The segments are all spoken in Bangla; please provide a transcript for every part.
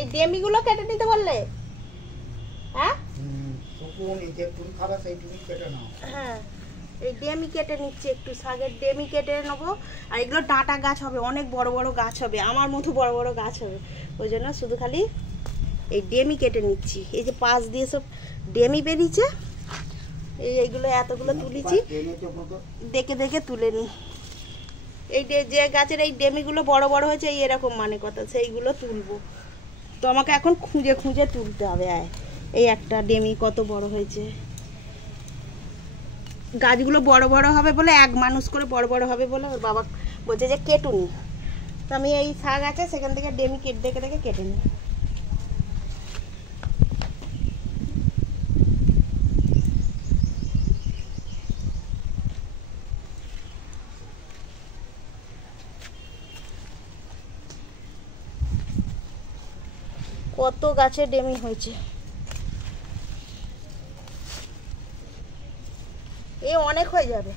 এই ডেমিগুলো কেটে নিতে বললে? হ্যাঁ হ্যাঁ, এই ডেমি কেটে নিচ্ছে, একটু শাকের ডেমি কেটে নেবো। আর এগুলো ডাঁটা গাছ হবে, অনেক বড় বড় গাছ হবে, আমার মতো বড় বড় গাছ হবে, ওই জন্য শুধু খালি এই ডেমি কেটে নিচ্ছি। এই যে পাশ দিয়ে সব ডেমি বেরিয়েছে, এইগুলো এতগুলো তুলেছি, দেখে দেখে তুলে নিই। এই যে গাছের এই ডেমিগুলো বড় বড় হয়েছে এই এরকম মানে কথা, সেইগুলো তুলবো। তো আমাকে এখন খুঁজে খুঁজে তুলতে হবে। এই একটা ডেমি কত বড় হয়েছে। গাছগুলো বড় বড় হবে বলে, এক মানুষ করে বড় বড় হবে বলে ওর বাবা বলছে যে কেটুনি। তো আমি এই শাক আছে সেখান থেকে ডেমি দেখে দেখে কেটে নিই। কত গাছে ডেমি হয়েছে, এ অনেক হয়ে যাবে।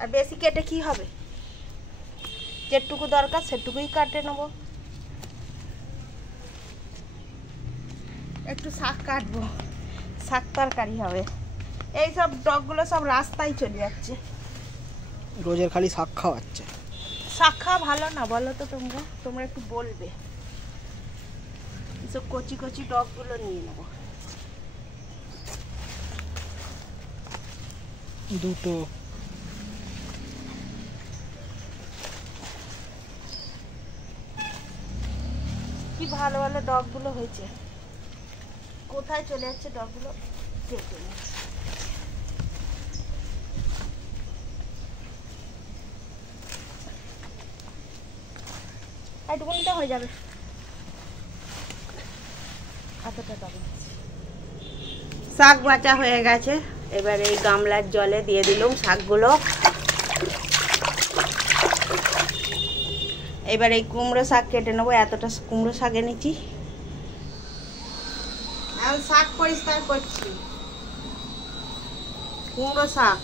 আর বেশি কেটে কি হবে, যেটুকু দরকার সেটুকুই কাটে নেবো। একটু শাক কাটবো, শাক তরকারি হবে। এই সব ডগগুলো সব রাস্তায় চলে যাচ্ছে, রোজের খালি শাক খাওয়াচ্ছে। শাক খাওয়া ভালো না বলো তো? তোমরা একটু বলবে। এসব কচি কচি ডগগুলো নিয়ে নেবো। দুটো কি ভালো ভালো ডগগুলো হয়েছে, কোথায় চলে যাচ্ছে ডগগুলো দেখে নি। এইটুকুনিটা হয়ে যাবে, এতটা ডগ। শাক বাটা হয়ে গেছে, এবার এই গামলার জলে দিয়ে দিলাম শাকগুলো। এবার এই কুমড়ো শাক কেটে নেবো, এতটা কুমড়ো শাক এনেছি। এখন শাক পরিষ্কার করছি, কুমড়ো শাক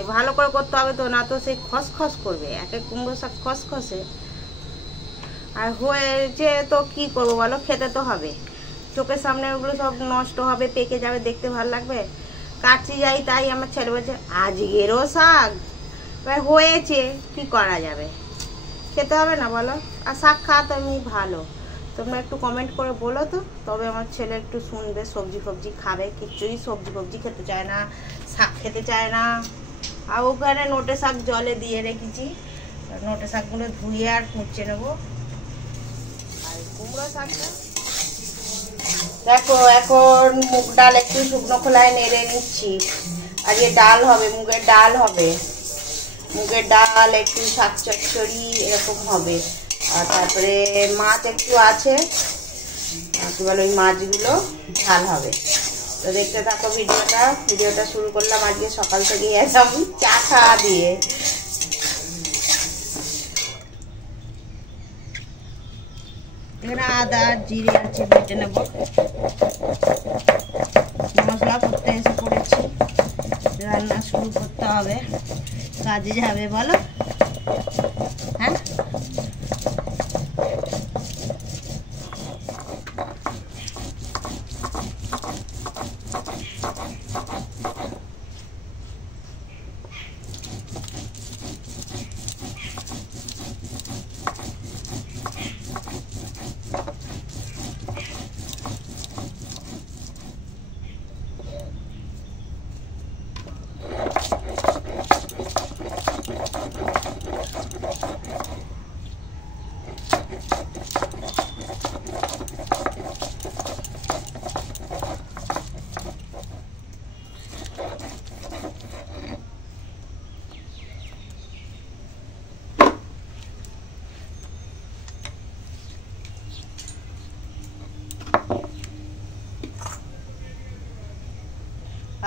এ ভালো করে করতে হবে তো, না তো সেই খসখস করবে, একে কুমড়ো শাক খসখসে। আর হয়েছে তো কি করবো বলো, খেতে তো হবে। চোখের সামনে ওগুলো সব নষ্ট হবে, পেকে যাবে, দেখতে ভালো লাগবে? কাটছি যাই, তাই আমার ছেলে বলছে আজকেরও শাক। এবার হয়েছে কি করা যাবে, খেতে হবে না বলো? আর শাক খাওয়া তো এমনি ভালো, তোমরা একটু কমেন্ট করে বলো তো, তবে আমার ছেলে একটু শুনবে, সবজি ফবজি খাবে। কিচ্ছুই সবজি ফবজি খেতে চায় না, শাক খেতে চায় না। আর ওখানে নোটে শাক জলে দিয়ে রেখেছি, নোটে শাকগুলো ধুয়ে আর কুচে নেবো। আর কুমড়ো শাকটা দেখো, এখন মুগ ডাল একটু শুকনো খোলায় নেড়ে নিচ্ছি। আর এই ডাল হবে, মুগের ডাল হবে, মুগের ডাল একটু শাক চচ্চড়ি এরকম হবে। আর তারপরে মাছ একটু আছে, কি বলে ওই মাছগুলো ঝাল হবে। তো দেখতে থাকো ভিডিওটা শুরু করলাম আজকে সকাল থেকে একদম চা খাওয়া দিয়ে। এখানে আদা জিরে আছে, বেটে নেব। মশলা করতে এসে পড়েছি, রান্না শুরু করতে হবে। কাজে যাবে বলো? হ্যাঁ,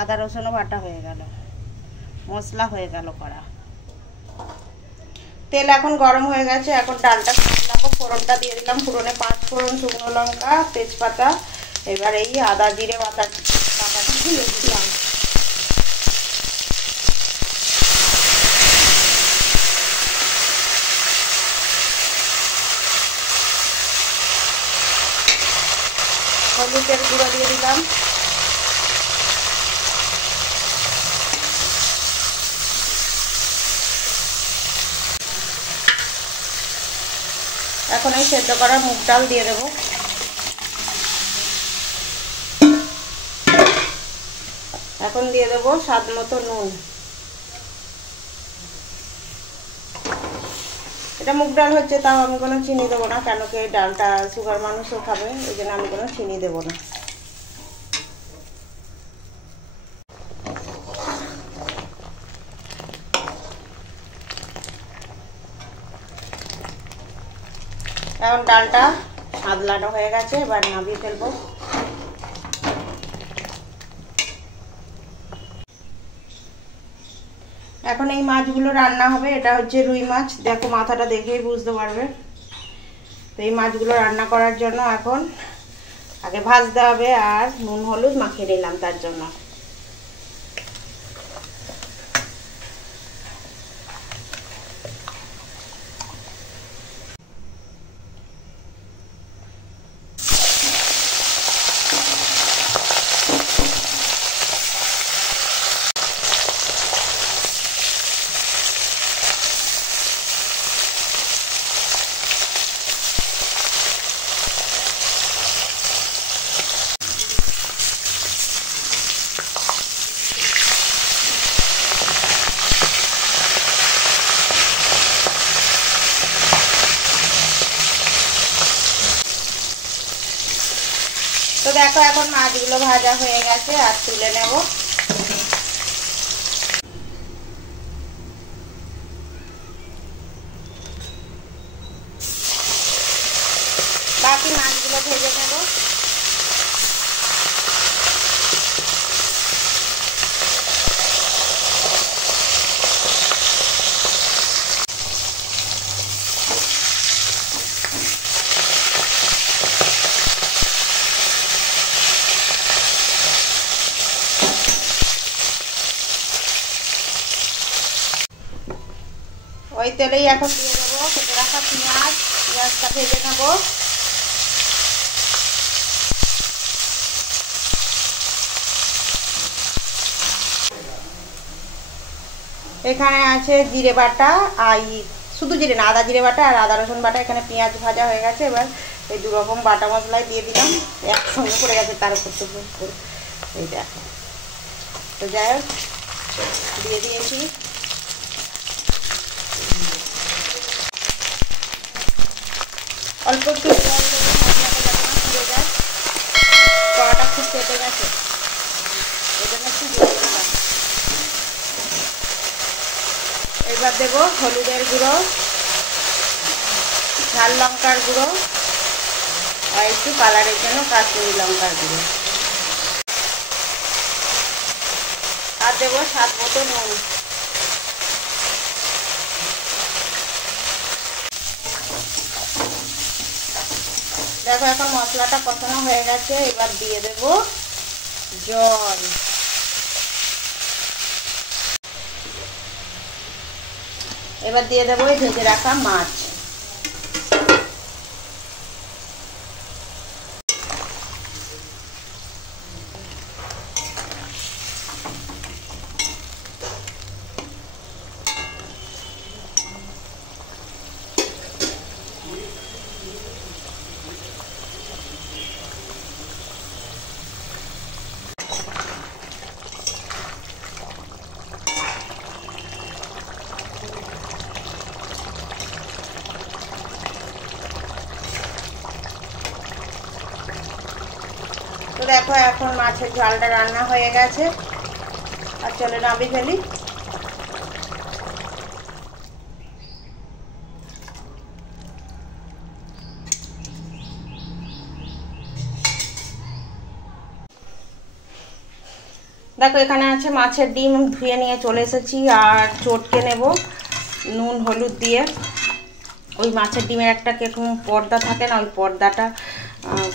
আদা রসুনও বাটা হয়ে গেল, মশলা হয়ে গেল করা। তেল এখন গরম হয়ে গেছে, এখন ডালটা ফোড়াবো। ফোড়নটা দিয়ে দিলাম, ফোড়নে 5 ফোড়ন, শুকনো লঙ্কা, তেজপাতা। এবার এই আদা জিরে বাটাটা দিয়ে দিলাম। হলুদের গুঁড়ো দিয়ে দিলাম, এখন এই সেদ্ধ করা মুগ ডাল দিয়ে দেবো। এখন দিয়ে দেবো স্বাদ মতো নুন। এটা মুগ ডাল হচ্ছে, তাও আমি কোনো চিনি দেবো না, কেন কি এই ডালটা সুগার মানুষও খাবে, ওই জন্য আমি কোনো চিনি দেবো না। এখন ডালটা সাদলানো হয়ে গেছে, এবার নামিয়ে ফেলবো। এখন এই মাছগুলো রান্না হবে। এটা হচ্ছে রুই মাছ, দেখো মাথাটা দেখেই বুঝতে পারবে। তো এই মাছগুলো রান্না করার জন্য এখন আগে ভাজতে হবে, আর নুন হলুদ মাখিয়ে নিলাম তার জন্য। তো দেখো এখন মাছগুলো ভাজা হয়ে গেছে, আর তুলে নেব। বাকি মাছগুলো ভেজে নেব। ওই তেলেই এখন দিয়ে দেবো কেটে রাখা পেঁয়াজ। পেঁয়াজটা ভেজে নেব। এখানে আছে জিরে বাটা, আর শুধু জিরে না, আদা জিরে বাটা আর আদা রসুন বাটা। এখানে পেঁয়াজ ভাজা হয়ে গেছে, এবার এই দু রকম বাটা মশলাই দিয়ে দিলাম, একসঙ্গে পড়ে গেছে তার উপর তো এই দেখো। তো যাই হোক, দিয়ে দিয়েছি। অল্প একটু জল দেবো, মশলাটা যাতে না পুড়ে যায়। কড়াটা খুব পেটে গেছে, এই জন্য একটু জল দিলাম। এবার দেবো হলুদের গুঁড়ো, ঝাল লঙ্কার গুঁড়ো, আর একটু কালারের জন্য কাশ্মীরি লঙ্কার গুঁড়ো, আর দেবো স্বাদ মতো নুন। দেখো এখন মশলাটা কষানো হয়ে গেছে, এবার দিয়ে দেব জল। এবার দিয়ে দেবো ভেজে রাখা মাছ। তো দেখো এখন মাছের ঝালটা রান্না হয়ে গেছে, আর চলে নামিয়ে ফেলি। দেখো এখানে আছে মাছের ডিম, ধুয়ে নিয়ে চলে এসেছি, আর চটকে নেব নুন হলুদ দিয়ে। ওই মাছের ডিমের একটা কিরকম পর্দা থাকে না, ওই পর্দাটা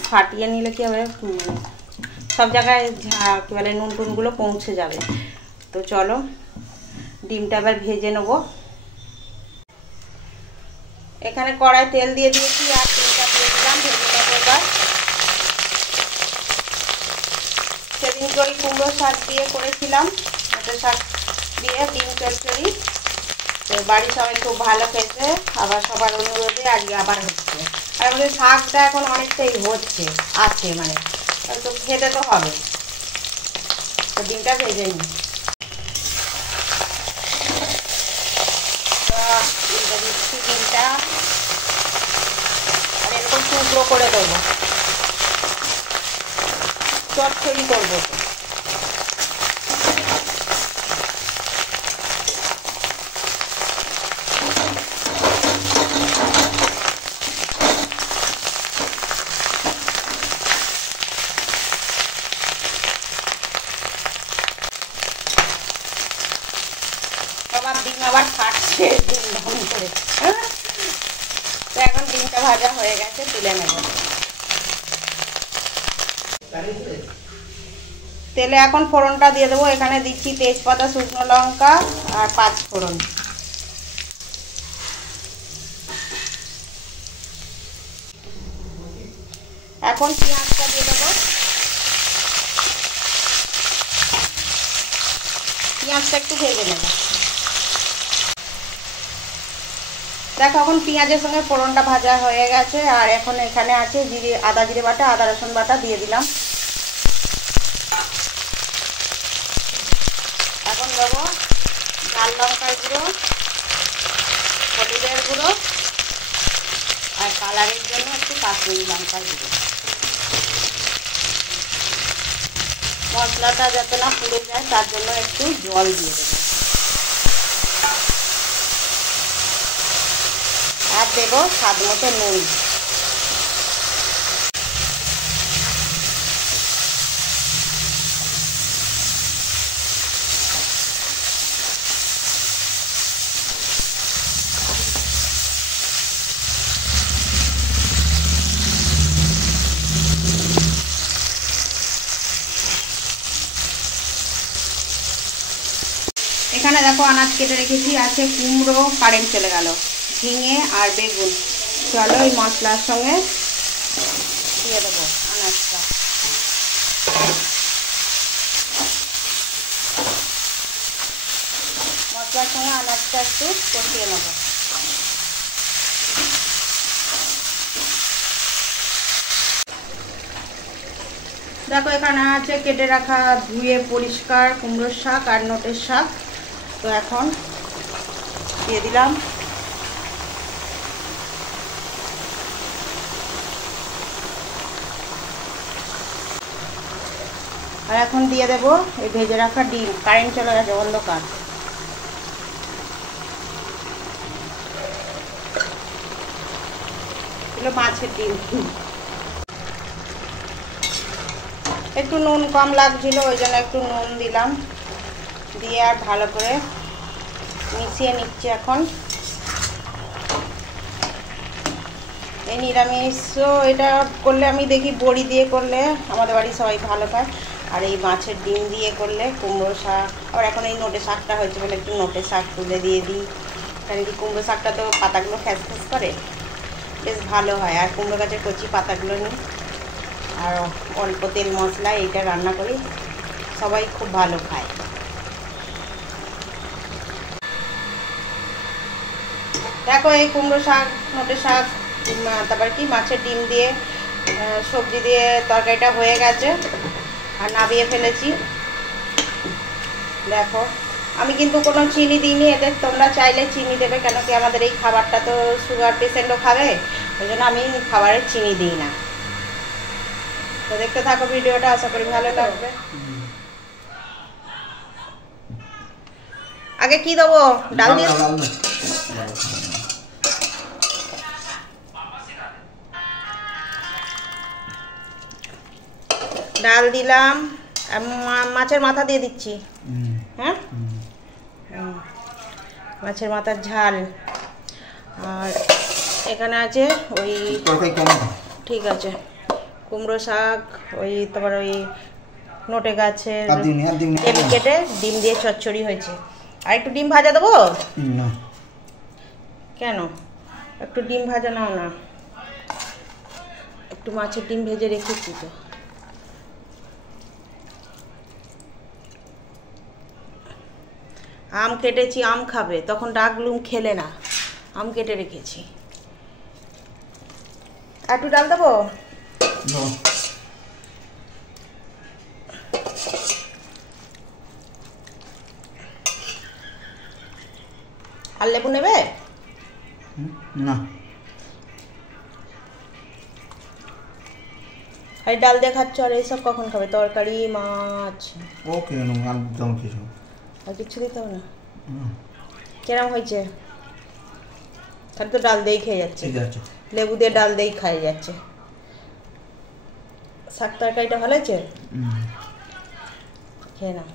ফাটিয়ে নিলে কি হবে, সব জায়গায় কী বলে নুন টুনগুলো পৌঁছে যাবে। তো চলো ডিমটা এবার ভেজে নেব। এখানে কড়াই তেল দিয়ে দিয়েছি, আর ডিমটা দিয়ে দিলাম, ভেজে নেব এবার। সেদিনকে ওই কুমড়ো শাক দিয়ে করেছিলাম, নোটে শাক দিয়ে ডিম চচ্চড়ি। তো বাড়ির সবাই খুব ভালো খেয়েছে, আবার সবার অনুরোধে আজকে আবার হচ্ছে। আর আমাদের শাকটা এখন অনেকটাই হচ্ছে আছে, মানে তো খেতে তো হবে। তো ডিমটা ভেজে নিই। দিচ্ছি ডিমটা, আর এরকম টুকরো করে দেবো, চচ্চড়ি করবো। আবার ডিম আবার ফাটছে, ডিম ঢং করে। তো এখন ডিমটা ভাজা হয়ে গেছে, তুলে নেব। তেলে এখন ফোড়নটা দিয়ে দেবো। এখানে দিচ্ছি তেজপাতা, শুকনো লঙ্কা আর 5 ফোড়ন। এখন পেঁয়াজটা দিয়ে দেবো। পেঁয়াজটা একটু ভেজে নেব। দেখো এখন পেঁয়াজের সঙ্গে ফোড়নটা ভাজা হয়ে গেছে। আর এখন এখানে আছে জিরে, আদা জিরে বাটা, আদা রসুন বাটা দিয়ে দিলাম। এখন দেবো ঝাল লঙ্কার গুঁড়ো, হলুদের গুঁড়ো, আর কালারের জন্য একটু কাশ্মীরি লঙ্কার গুঁড়ো। মশলাটা যাতে না পুড়ে যায় তার জন্য একটু জল দিয়ে দেবো। আর দেবো স্বাদ মতো নুন। এখানে দেখো আনাজ কেটে রেখেছি, আছে কুমড়ো, কারেন্ট চলে গেল, ঝিঙে আর বেগুন। চলো এই মশলার সঙ্গে দিয়ে দেবো আনাজটা। মশলার সঙ্গে আনাজটা একটু কষিয়ে নেব। দেখো এখানে আছে কেটে রাখা ধুয়ে পরিষ্কার কুমড়োর শাক আর নোটের শাক। তো এখন দিয়ে দিলাম। আর এখন দিয়ে দেবো এই ভেজে রাখা ডিম। কারেন্ট চলে গেছে, অন্ধকার। এগুলো মাছের ডিম। একটু নুন কম লাগছিল, ওই জন্য একটু নুন দিলাম। দিয়ে আর ভালো করে মিশিয়ে নিচ্ছি। এখন এই নিরামিষও এটা করলে আমি দেখি বড়ি দিয়ে করলে আমাদের বাড়ির সবাই ভালো পায়। আর এই মাছের ডিম দিয়ে করলে কুমড়ো শাক, আবার এখন এই নোটে শাকটা হয়েছে বলে একটু নোটে শাক তুলে দিয়ে দিই। কারণ কি কুমড়ো শাকটা তো পাতাগুলো খ্যাস খ্যাস করে, বেশ ভালো হয়। আর কুমড়ো গাছের কচি পাতাগুলো নিই, আর অল্প তেল মশলা এইটা রান্না করি, সবাই খুব ভালো খায়। দেখো এই কুমড়ো শাক, নোটে শাক, তারপর কি মাছের ডিম দিয়ে সবজি দিয়ে তরকারিটা হয়ে গেছে আর নামিয়ে ফেলেছি। দেখো আমি কিন্তু কোনো চিনি দিইনি এতে, তোমরা চাইলে চিনি দেবে, কেন কি আমাদের এই খাবারটা তো সুগার পেশেন্টও খাবে, ওই জন্য আমি খাবারে চিনি দিই না। তো দেখতে থাকো ভিডিওটা, আশা করি ভালো লাগবে। আগে কি দেবো? ডাল দিয়ে ডাল দিলাম, মাছের মাথা দিয়ে দিচ্ছি। হ্যাঁ, মাছের মাথার ঝাল। আর এখানে আছে ওই, ঠিক আছে, কুমড়ো শাক, ওই তোমার ওই নোটে গাছের ডিম কেটে ডিম দিয়ে চচ্চড়ি হয়েছে। আর একটু ডিম ভাজা দেবো? কেন, একটু ডিম ভাজা নাও না, একটু মাছের ডিম ভেজে রেখেছি তো। আম কেটেছি, আম খাবে, তখন ডাকলুম খেলে না, আম কেটে রেখেছি। একটু ডাল দেবো? আর লেবু নেবে না? আর ডাল দিয়ে খাচ্ছ, আর এইসব কখন খাবে? তরকারি, মাছ, ওকে একদম কিছু আর কিছু দিতে হবে না? কেরম হয়েছে? তাহলে তো ডাল দিয়েই খেয়ে যাচ্ছে, লেবু দিয়ে ডাল দিয়েই খাই যাচ্ছে। শাক তরকারিটা ভালো হয়েছে? খেয়ে নাও।